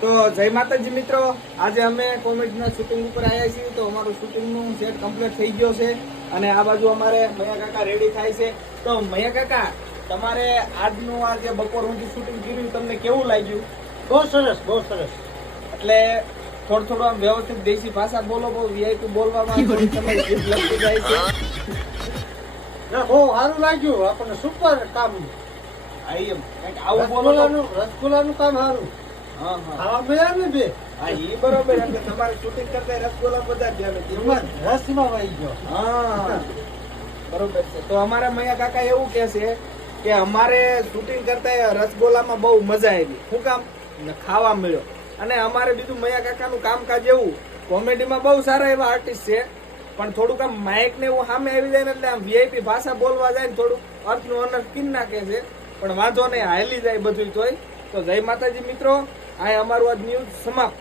તો જય માતાજી મિત્રો, આજે અમે કોમેડીના શૂટિંગ ઉપર આવ્યા છીએ. તો અમારું શૂટિંગનું સેટ કમ્પ્લીટ થઈ ગયો છે અને આ બાજુ અમારે મયા કાકા રેડી થાય છે. તો મયા કાકા, તમારે આજનું આ જે બપોર સુધી શૂટિંગ કર્યું તમને કેવું લાગ્યું? બહુ સરસ, બહુ સરસ. એટલે થોડું આમ વ્યવસ્થિત દેશી ભાષા બોલો, બહુ વીઆઈપી બોલવામાં થોડી સમય જીભ લગતી જાય છે. ના, બહુ સારું લાગ્યું, આપણને સુપર કામ. એમ કંઈક આવું બોલો. રસગુલ્લાનું કામ સારું. હા હા ખાવા મળ્યા ને બે. હા, ઈ બરોબર. એટલે તમારે શૂટિંગ કરતા રસગુલ્લા બધા ધ્યાન એમાં રસમાં વાઈ ગયો. હા બરોબર છે. તો અમારા મયા કાકા એવું કે છે કે અમારે શૂટિંગ કરતા રસગોલામાં બહુ મજા આવી. શું કામ? ને ખાવા મળ્યો. અને અમારે બીજું મયા કાકાનું કામકાજ એવું, કોમેડીમાં બહુ સારા એવા આર્ટિસ્ટ છે, પણ થોડુંક આમ માઇક ને એવું સામે આવી જાય ને એટલે આમ વીઆઈપી ભાષા બોલવા જાય ને થોડું અર્થનું અનર્થ કીન નાખે છે. પણ વાંધો નહીં, હાલી જાય બધું તોય. તો જય માતાજી મિત્રો, આ અમારું આજ ન્યૂઝ સમાપ્ત.